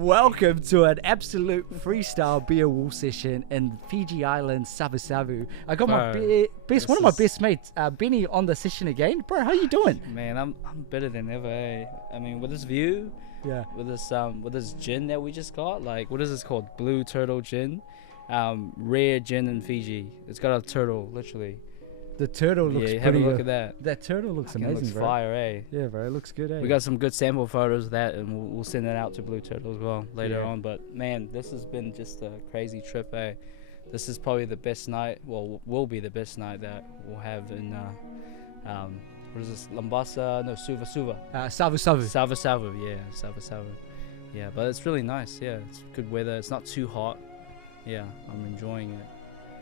Welcome to an absolute freestyle beer wall session in Fiji Islands, Savu Savu. I got my one of my best mates, Benny, on the session again. Bro, how you doing? Man, I'm better than ever. Eh? I mean, with this view, Yeah. with this gin that we just got, like, what is this called? Blue Turtle Gin, rare gin in Fiji. It's got a turtle, literally. The turtle looks yeah, pretty. Have a look at that. That turtle looks amazing, looks bro. fire, eh? Yeah, bro, it looks good, eh? We got some good sample photos of that, and we'll send that out to Blue Turtle as well later on. But man, this has been just a crazy trip, eh? This is probably the best night. Well, will be the best night that we'll have in what is this? Lambasa? No, Savu Savu. Savu Savu. Savu Savu, yeah, Savu Savu. Yeah, but it's really nice. Yeah, it's good weather. It's not too hot. Yeah, I'm enjoying it.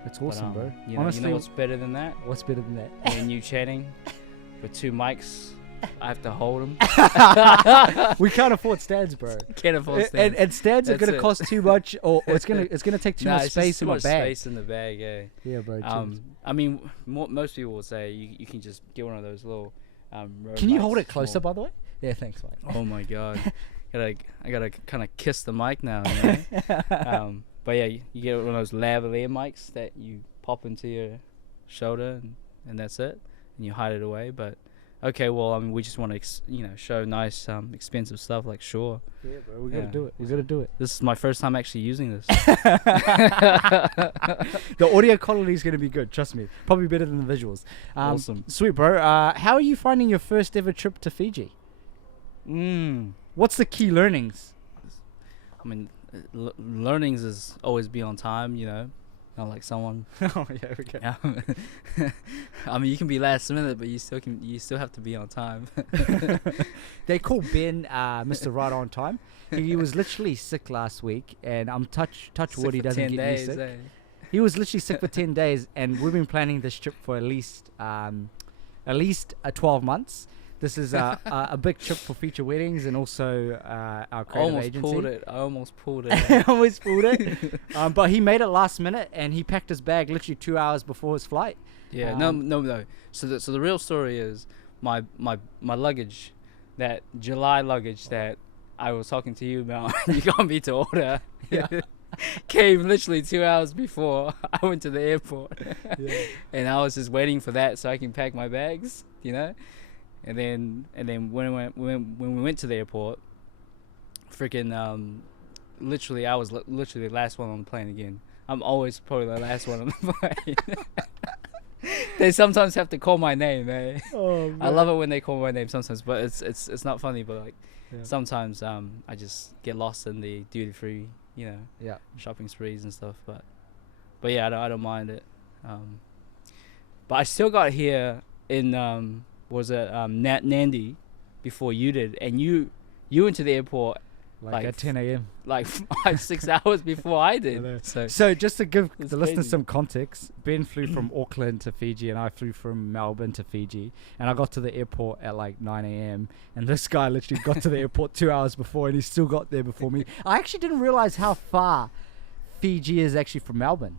It's awesome, bro. Honestly, you know what's better than that? What's better than that? When you chatting with two mics, I have to hold them. We can't afford stands, bro. Can't afford stands. And stands are gonna cost too much, or it's gonna take too much space in my bag. Space in the bag, yeah. Yeah, bro. I mean, most people will say you can just get one of those little. Can you hold it closer, by the way? Yeah, thanks, mate. Oh my god, I gotta kind of kiss the mic now. You know? But yeah, you get one of those lavalier mics that you pop into your shoulder, and that's it, and you hide it away. But okay, well, I mean, we just want to show nice expensive stuff, like sure. Yeah, bro, we gotta do it. We gotta do it. This is my first time actually using this. The audio quality is gonna be good, trust me. Probably better than the visuals. Awesome, sweet, bro. How are you finding your first ever trip to Fiji? What's the key learnings? I mean, learnings is always be on time, not like someone. Oh yeah, okay. I mean, you can be last minute, but you still have to be on time. They call Ben Mr. Right on Time. He was literally sick last week, and I'm touch wood he doesn't get me sick. He was literally sick for 10 days, and we've been planning this trip for at least 12 months. This is a big trip for future weddings and also our creative agency. I almost pulled it. I almost pulled it. But he made it last minute, and he packed his bag literally 2 hours before his flight. Yeah, no. So the real story is my luggage, that July luggage that I was talking to you about, you got me to order. Yeah. Came literally 2 hours before I went to the airport. Yeah. And I was just waiting for that so I can pack my bags, And then when we went to the airport, freaking literally I was literally the last one on the plane again. I'm always probably the last one on the plane. They sometimes have to call my name, eh? Oh, man. I love it when they call my name sometimes, but it's not funny. But like sometimes I just get lost in the duty free, shopping sprees and stuff. But yeah, I don't mind it. But I still got here in was it Nandi before you did, and you went to the airport like at 10 a.m. like 5-6 hours before I did. So just to give the listeners crazy. some context, Ben flew from Auckland to Fiji, and I flew from Melbourne to Fiji, and I got to the airport at like 9 a.m. and this guy literally got to the airport 2 hours before, and he still got there before me. I actually didn't realize how far Fiji is actually from Melbourne,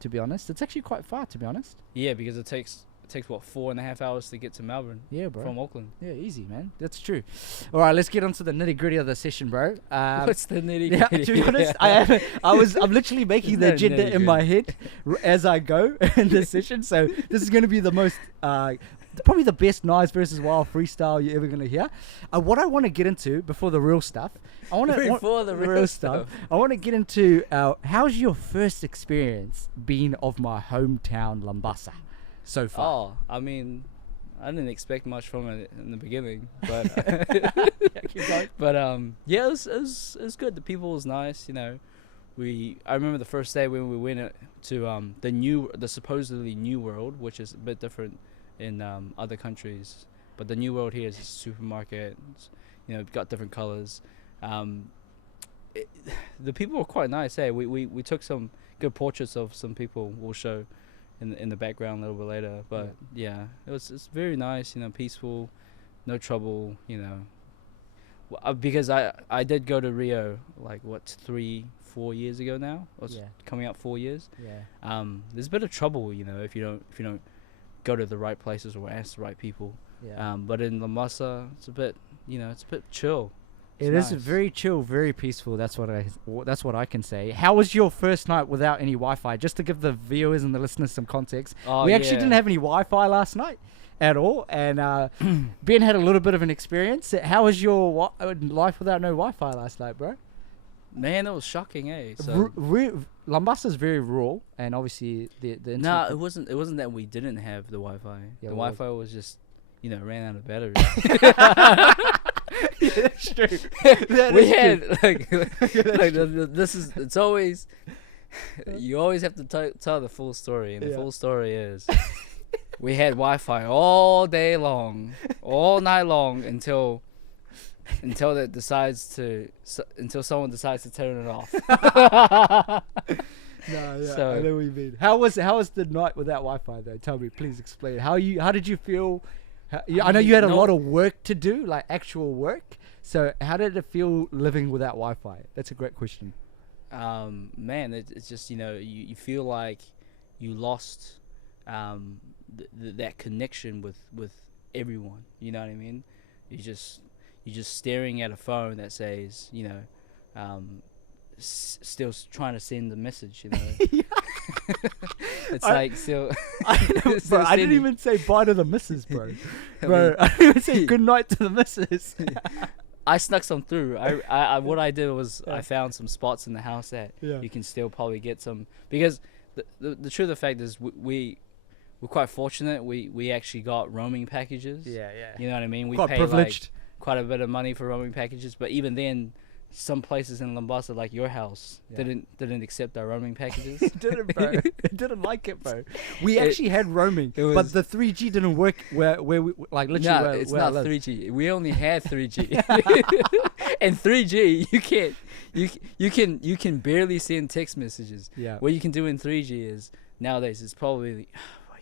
to be honest. It's actually quite far, to be honest. Yeah, because it takes what, 4.5 hours to get to Melbourne. Yeah, bro. From Auckland. Yeah, easy, man. That's true. All right, let's get on to the nitty gritty of the session, bro. What's the nitty Yeah, gritty? to be honest, I'm literally making the agenda in my head as I go in this session. So this is going to be the most, probably the best Knives versus Wild freestyle you're ever going to hear. What I want to get into before the real stuff, I want to get into how's your first experience being of my hometown, Lambasa? So far. Oh, I mean, I didn't expect much from it in the beginning, but yeah, it was good. The people was nice, I remember the first day when we went to the supposedly new world, which is a bit different in other countries, but the new world here is a supermarket. It's, got different colors. The people were quite nice. We took some good portraits of some people. We'll show in the background a little bit later, but it's very nice, peaceful, no trouble, because I did go to Rio like 3-4 years ago now, coming up 4 years. There's a bit of trouble, if you don't go to the right places or ask the right people. But in Lamasa, it's a bit chill. It is very chill, very peaceful. That's what I can say. How was your first night without any Wi-Fi? Just to give the viewers and the listeners some context, we actually didn't have any Wi-Fi last night at all, and Ben had a little bit of an experience. How was your life without no Wi-Fi last night, bro? Man, it was shocking, eh? So Lambasa's very rural, and obviously the no, it wasn't that we didn't have the Wi-Fi. The Wi-Fi was just, ran out of battery. Yeah, that's true. We had it's always you always have to tell the full story, and the full story is we had Wi-Fi all day long, all night long until someone decides to turn it off. So, I know what you mean. How was the night without Wi-Fi though? Tell me, please explain. How did you feel? I know you had a lot of work to do, like actual work. So how did it feel living without Wi-Fi? That's a great question. Man, it's just you feel like you lost that connection with everyone. You know what I mean? You're just staring at a phone that says still trying to send the message. It's like still. I didn't even say bye to the missus, bro. I didn't even say good night to the missus. I snuck some through. What I did was I found some spots in the house that you can still probably get some, because the truth of the fact is we're quite fortunate. We actually got roaming packages. Yeah. You know what I mean? We quite pay privileged. Quite a bit of money for roaming packages, but even then, some places in Mombasa, like your house, didn't accept our roaming packages. It didn't, bro. It didn't like it, bro. We actually had roaming, but the 3G didn't work where we like literally. No, it's not 3G. We only had 3G, and 3G you can barely send text messages. Yeah. What you can do in 3G is nowadays it's probably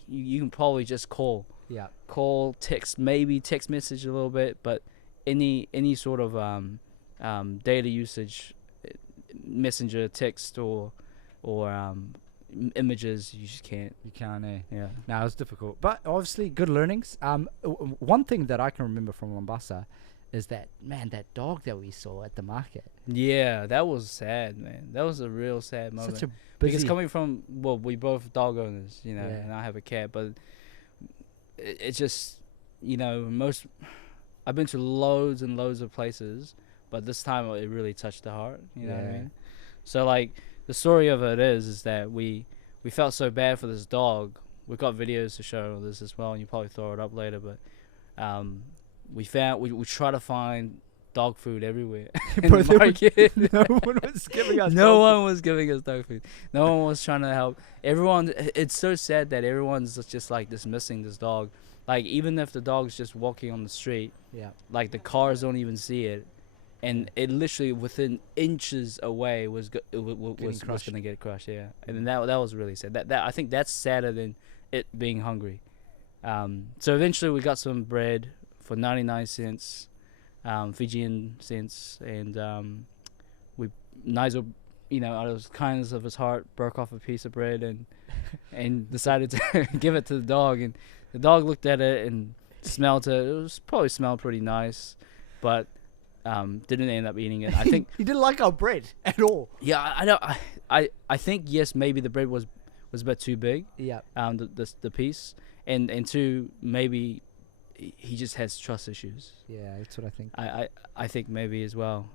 you can probably just call. Yeah. Call, text, maybe text message a little bit, but any sort of data usage, messenger, text, or images, you just can't. You can't, eh? Yeah. No, it's difficult, but obviously good learnings. One thing that I can remember from Mombasa is that dog that we saw at the market. Yeah, that was sad, man. That was a real sad moment. Such a because coming from we both dog owners, and I have a cat, but it's just I've been to loads and loads of places, but this time it really touched the heart. You know what I mean? So like the story of it is that we felt so bad for this dog. We've got videos to show this as well, and you probably throw it up later. But we try to find dog food everywhere in the market. No one was giving us. No one was giving us dog food. No one was trying to help. Everyone. It's so sad that everyone's just like dismissing this dog. Like even if the dog's just walking on the street, like the cars don't even see it, and it literally within inches away was gonna get crushed. Yeah, and then that was really sad. That I think that's sadder than it being hungry. So eventually we got some bread for 99 cents, Fijian cents, and Nigel, out of the kindness of his heart, broke off a piece of bread and decided to give it to the dog, and the dog looked at it and smelled it. It was probably smelled pretty nice, but didn't end up eating it. I think he didn't like our bread at all. Yeah, I know. I think yes, maybe the bread was a bit too big. Yeah. The piece, and two, maybe he just has trust issues. Yeah, that's what I think. I think maybe as well.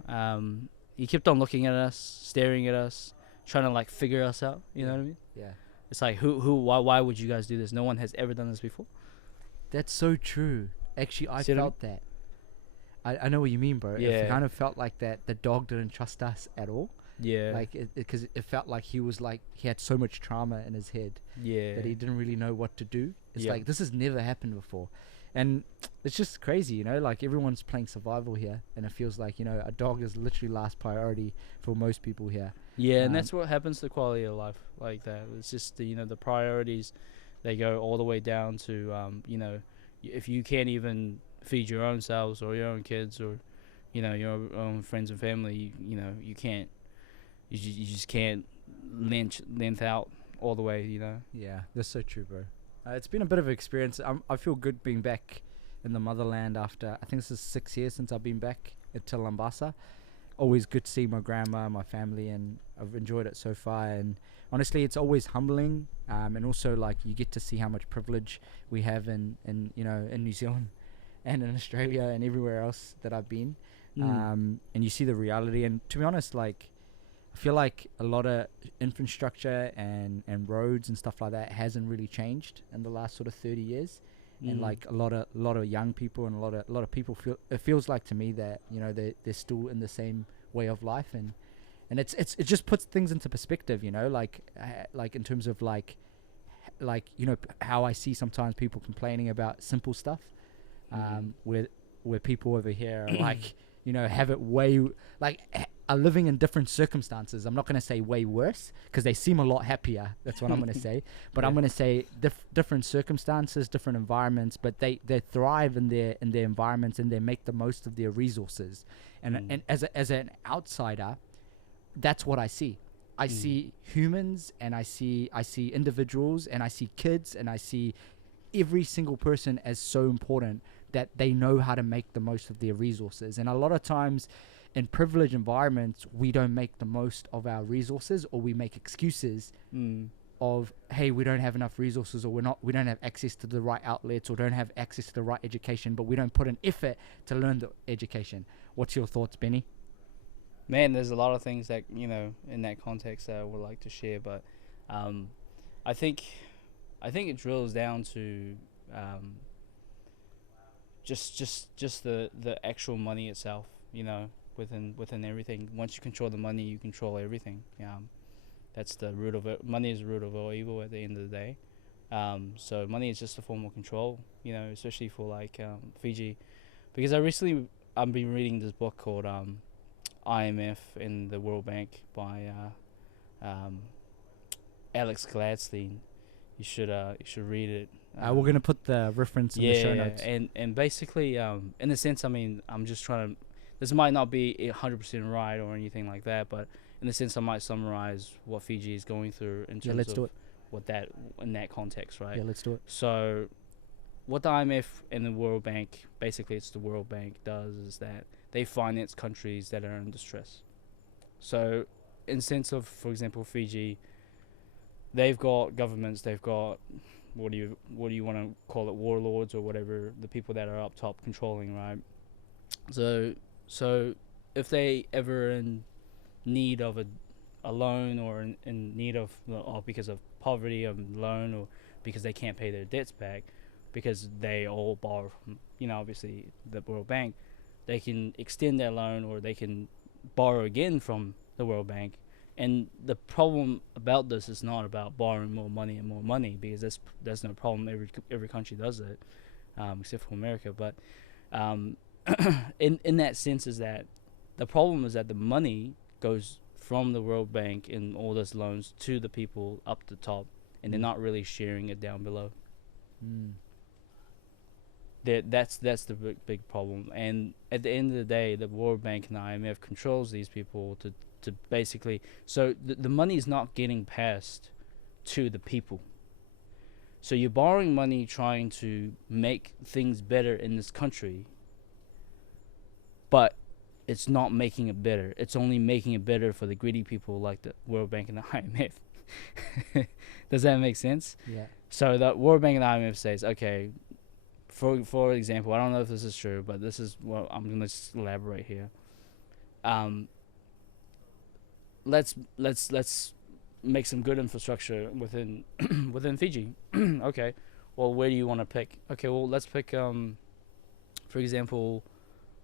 He kept on looking at us, staring at us, trying to like figure us out. You know what I mean? Yeah. It's like why would you guys do this? No one has ever done this before. That's so true. Actually, I felt that. I know what you mean, bro. Yeah. It kind of felt like that the dog didn't trust us at all. Yeah. Like because it felt like he had so much trauma in his head. Yeah. That he didn't really know what to do. It's like this has never happened before. And it's just crazy, like everyone's playing survival here, and it feels like, a dog is literally last priority for most people here. Yeah, and that's what happens to quality of life like that. It's just the priorities, they go all the way down to if you can't even feed your own selves or your own kids or your own friends and family, you can't, you just can't length out all the way. Yeah, that's so true, bro. It's been a bit of an experience. I feel good being back in the motherland after, I think this is 6 years since I've been back to Lambasa. Always good to see my grandma, my family, and I've enjoyed it so far. And honestly, it's always humbling, and also like you get to see how much privilege we have in in New Zealand and in Australia and everywhere else that I've been. And you see the reality. And to be honest, like I feel like a lot of infrastructure and roads and stuff like that hasn't really changed in the last sort of 30 years. And like a lot of young people and a lot of people feels like to me that they're still in the same way of life, and it just puts things into perspective, like in terms of like how I see sometimes people complaining about simple stuff, where people over here are like have it way like are living in different circumstances. I'm not going to say way worse because they seem a lot happier. That's what I'm going to say. But I'm going to say different circumstances, different environments, but they thrive in their environments and they make the most of their resources. And as an outsider, that's what I see. I see humans, and I see individuals, and I see kids, and I see every single person as so important that they know how to make the most of their resources. And a lot of times in privileged environments, we don't make the most of our resources, or we make excuses of, hey, we don't have enough resources, or we don't have access to the right outlets, or don't have access to the right education, but we don't put an effort to learn the education. What's your thoughts, Benny? Man, there's a lot of things that in that context that I would like to share, but I think it drills down to just the actual money itself, within everything. Once you control the money, you control everything. That's the root of it. Money is the root of all evil at the end of the day. So money is just a form of control, especially for like Fiji, because I've been reading this book called IMF and the World Bank by Alex Gladstein. You should read it. We're gonna put the reference in the show notes. And basically, in a sense, I mean, I'm just trying to. This might not be 100% right or anything like that, but in a sense, I might summarize what Fiji is going through in terms of what that in that context, right? Yeah, let's do it. So, what the IMF and the World Bank, basically, it's the World Bank does is that they finance countries that are in distress. So, in sense of, for example, Fiji, they've got governments, they've got what do you want to call it, warlords or whatever, the people that are up top controlling, right? So if they ever in need of a loan, or in need of, or because of poverty of loan, or because they can't pay their debts back, because they all borrow from, obviously the World Bank, they can extend their loan, or they can borrow again from the World Bank. And the problem about this is not about borrowing more money, because that's no problem. Every country does it, except for America. But in that sense, is that the problem is that the money goes from the World Bank and all those loans to the people up the top, and they're not really sharing it down below. That's the big problem. And at the end of the day, the World Bank and the IMF controls these people to basically, so the money is not getting passed to the people. So you're borrowing money trying to make things better in this country, but it's not making it better. It's only making it better for the greedy people like the World Bank and the IMF. Does that make sense? Yeah. So the World Bank and the IMF says, okay, for example, I don't know if this is true, but this is what I'm going to just elaborate here. Let's make some good infrastructure within within Fiji. Okay, well, where do you want to pick? Okay, well, let's pick for example,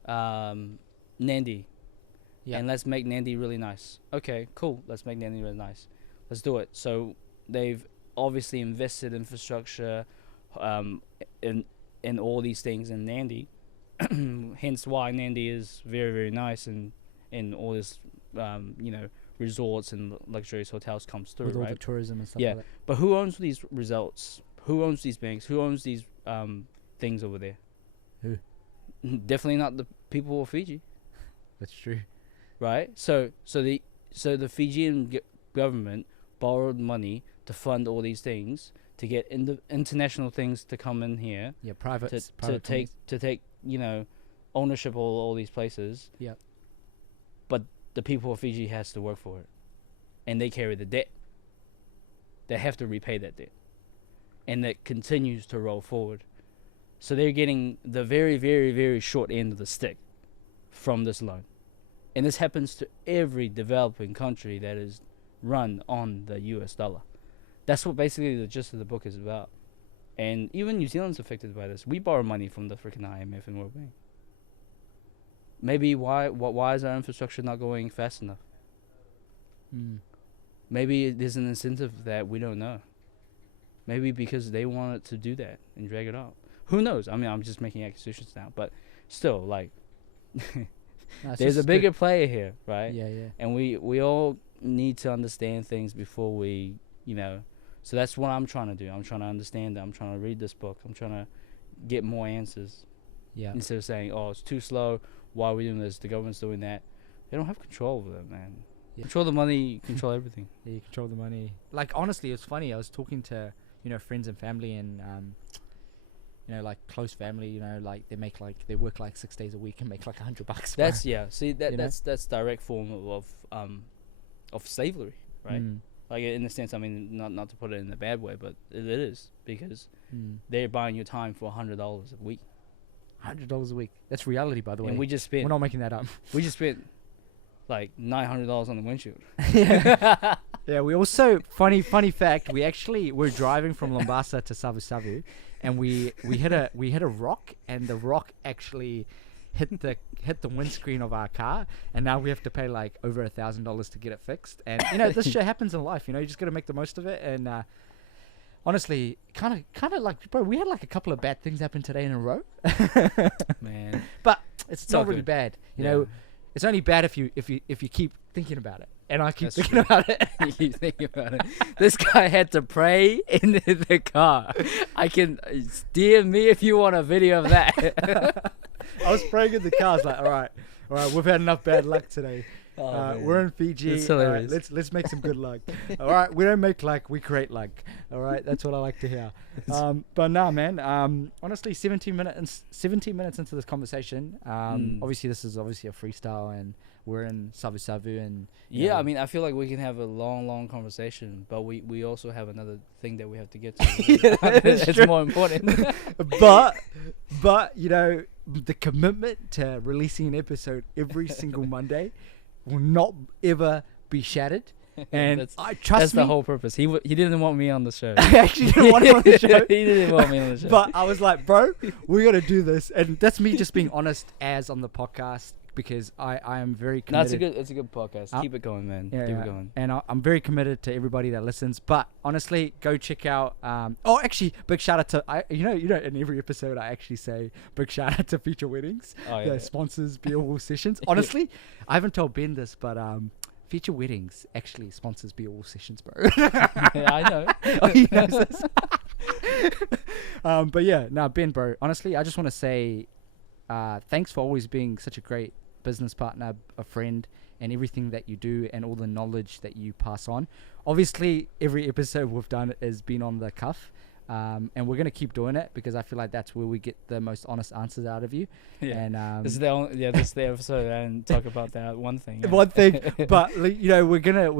Nandi, and let's make Nandi really nice. Okay, cool. Let's make Nandi really nice. Let's do it. So they've obviously invested infrastructure, in all these things in Nandi. Hence why Nandi is very, very nice, and all this resorts and luxurious hotels comes through, with all right? the tourism and stuff like that. But who owns these results? Who owns these banks? Who owns these things over there? Who? Definitely not the people of Fiji. That's true. Right? So the Fijian government borrowed money to fund all these things, to get international things to come in here. Yeah, private to take ownership of all these places. Yeah. But the people of Fiji has to work for it, and they carry the debt. They have to repay that debt, and that continues to roll forward. So they're getting the very, very, very short end of the stick from this loan. And this happens to every developing country that is run on the US dollar. That's what basically the gist of the book is about. And even New Zealand's affected by this. We borrow money from the freaking IMF and World Bank. Maybe why is our infrastructure not going fast enough? Maybe there's an incentive that we don't know. Maybe because they wanted to do that and drag it out. Who knows? I mean, I'm just making accusations now, but still, like, there's a bigger player here, right? Yeah, yeah. And we all need to understand things before we, so that's what I'm trying to do. I'm trying to understand it. I'm trying to read this book. I'm trying to get more answers. Yeah. Instead of saying, oh, it's too slow. Why are we doing this? The government's doing that. They don't have control over it, man. Yeah. Control the money, control everything. Yeah, you control the money. Like, honestly, it's funny. I was talking to, friends and family and, like close family, like they work like 6 days a week and make like $100. That's, yeah. See, that's direct form of slavery, right? Like, in a sense, I mean, not to put it in a bad way, but it is, because they're buying your time for $100 a week. $100 a week. That's reality, by the way. And we just spent. We're not making that up. We just spent like $900 on the windshield. Yeah. Yeah. We also funny fact. We're driving from Lombasa to Savu Savu, and we hit a rock, and the rock actually hit the windscreen of our car, and now we have to pay like over $1,000 to get it fixed. And this shit happens in life. You just got to make the most of it. And honestly, kind of like, bro, we had like a couple of bad things happen today in a row. Man, but it's not really good. bad. You know, it's only bad if you keep thinking about it. And I keep thinking about it. You keep thinking about it. This guy had to pray in the car. I can steer me if you want a video of that. I was praying in the car. I was like, all right, we've had enough bad luck today. We're in Fiji. It's hilarious. Let's make some good luck. All right, we don't make luck, we create luck. All right, that's what I like to hear. But nah, man. Honestly, 17 minutes into this conversation. Obviously, this is a freestyle, and we're in Savu Savu, and I mean, I feel like we can have a long conversation, but we also have another thing that we have to get to. It's more important. but the commitment to releasing an episode every single Monday will not ever be shattered. And that's the whole purpose. He didn't want me on the show. I actually didn't want him on the show. He didn't want me on the show. But I was like, bro, we got to do this. And that's me just being honest as on the podcast, because I am very committed. No, it's a good podcast. Keep it going, man. Keep it going. And I'm very committed to everybody that listens. But honestly, go check out. Actually, big shout out to in every episode I actually say big shout out to Future Weddings, the sponsors, Beer Wall Sessions. Honestly, I haven't told Ben this, but Future Weddings actually sponsors Beer Wall Sessions, bro. Yeah, I know. Oh, he knows this. But yeah, Ben, bro. Honestly, I just want to say thanks for always being such a great business partner, a friend, and everything that you do, and all the knowledge that you pass on. Obviously, every episode we've done has been on the cuff, and we're going to keep doing it, because I feel like that's where we get the most honest answers out of you. Yeah. And this is the episode, and talk about that one thing. Yeah. One thing, but we're gonna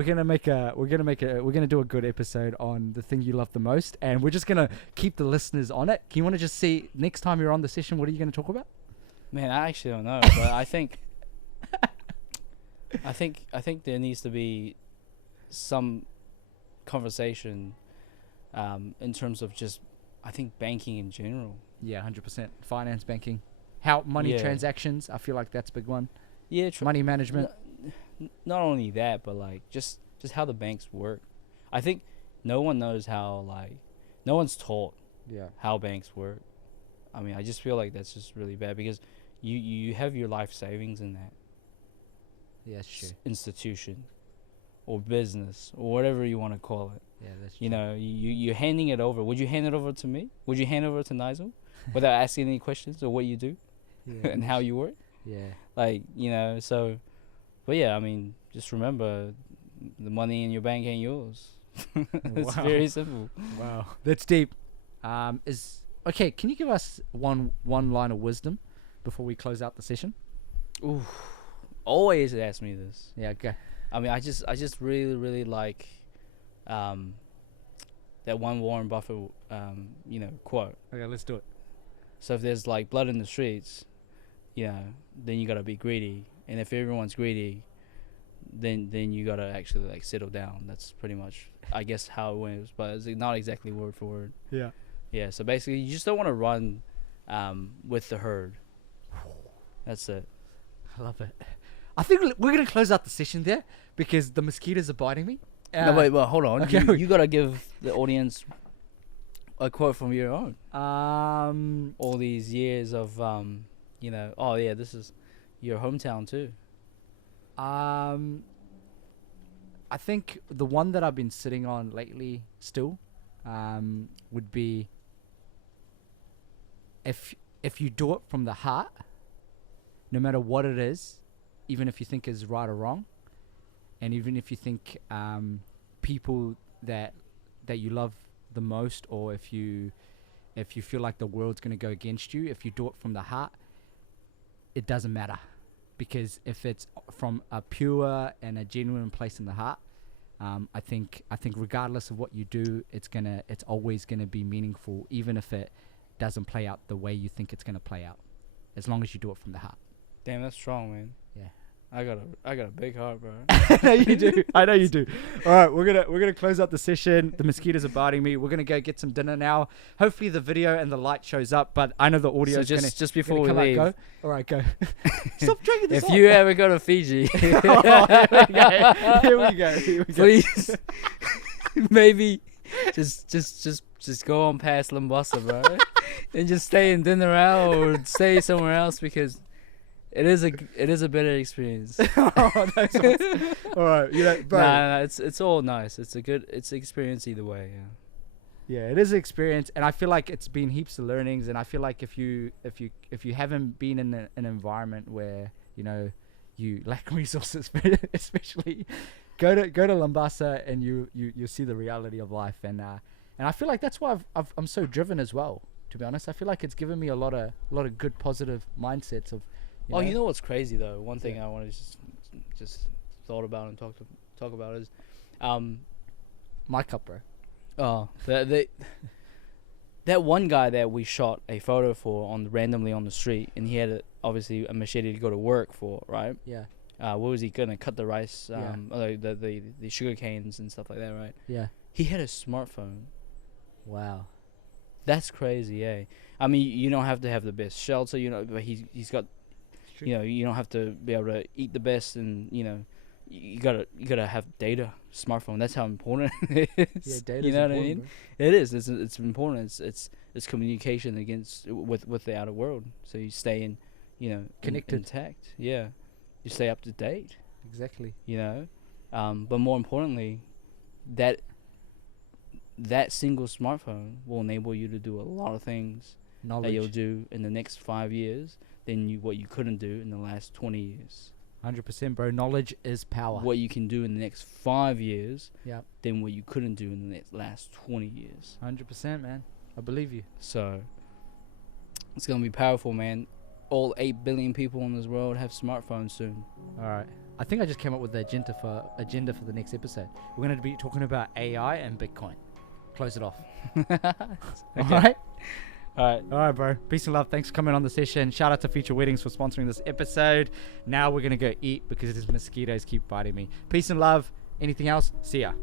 do a good episode on the thing you love the most, and we're just gonna keep the listeners on it. Can you want to just see next time you're on the session, what are you going to talk about? Man, I actually don't know, but I think there needs to be some conversation in terms of just, I think, banking in general. Yeah, 100%. Finance, banking, how money transactions. I feel like that's a big one. Yeah, money management. Not only that, but like just how the banks work. I think no one knows how, like, no one's taught how banks work. I mean, I just feel like that's just really bad, because you have your life savings in that institution or business or whatever you want to call it. Yeah, that's true. You're handing it over. Would you hand it over to me? Would you hand it over to Nigel without asking any questions of what you do and how you work? Yeah. Like, so, but yeah, I mean, just remember, the money in your bank ain't yours. It's very simple. Wow. That's deep. Okay, can you give us one line of wisdom before we close out the session? Ooh, always ask me this. Yeah, okay. I mean, I just really like that one Warren Buffett quote. Okay, let's do it. So if there's like blood in the streets, then you gotta be greedy, and if everyone's greedy, then you gotta actually like settle down. That's pretty much, I guess, how it went, but it's not exactly word for word. Yeah. Yeah. So basically, you just don't want to run with the herd. That's it. I love it. I think we're gonna close out the session there because the mosquitoes are biting me. No, wait, well, hold on. Okay. You gotta give the audience a quote from your own. All these years of oh yeah, this is your hometown too. I think the one that I've been sitting on lately still would be if you do it from the heart, no matter what it is, even if you think is right or wrong, and even if you think people that you love the most, or if you feel like the world's going to go against you, if you do it from the heart, it doesn't matter. Because if it's from a pure and a genuine place in the heart, I think regardless of what you do, it's always gonna be meaningful, even if it doesn't play out the way you think it's gonna play out, as long as you do it from the heart. Damn, that's strong, man. Yeah. I got a big heart, bro. I know you do. I know you do. All right, we're gonna close out the session. The mosquitoes are biting me. We're gonna go get some dinner now. Hopefully the video and the light shows up, but I know the audio is just before we come leave. out, go. All right, go. Stop drinking this. If you ever go to Fiji, Here we go. Please, maybe just go on past Lambasa, bro, and just stay in Dinnerau or stay somewhere else, because it is a better experience. All right, bro. Nah, it's all nice. It's experience either way. Yeah, it is an experience, and I feel like it's been heaps of learnings. And I feel like if you haven't been in an environment where you lack resources, especially, go to Lambasa and you see the reality of life. And I feel like that's why I'm so driven as well. To be honest, I feel like it's given me a lot of good positive mindsets of. You know what's crazy though? One thing I want to just thought about and talk about is, my cup, bro. Oh, that one guy that we shot a photo for randomly on the street, and he had obviously a machete to go to work for, right? Yeah. What was he gonna cut the rice? The sugar canes and stuff like that, right? Yeah. He had a smartphone. Wow. That's crazy, eh? I mean, you don't have to have the best shelter, but he's got. You don't have to be able to eat the best, and you gotta have data, smartphone. That's how important it is. Yeah, data. You know what I mean? Bro. It is. It's important. It's communication with the outer world. So you stay connected, intact. Yeah, you stay up to date. Exactly. But more importantly, that single smartphone will enable you to do a lot of things that you'll do in the next 5 years than what you couldn't do in the last 20 years. 100%, bro. Knowledge is power. What you can do in the next 5 years, yep, than what you couldn't do in the last 20 years. 100%, man. I believe you. So it's gonna be powerful, man. All 8 billion people in this world have smartphones soon. All right. I think I just came up with the agenda for the next episode. We're going to be talking about AI and Bitcoin. Close it off. Okay. All right. All right, bro. Peace and love. Thanks for coming on the session. Shout out to Future Weddings for sponsoring this episode. Now we're going to go eat because these mosquitoes keep biting me. Peace and love. Anything else? See ya.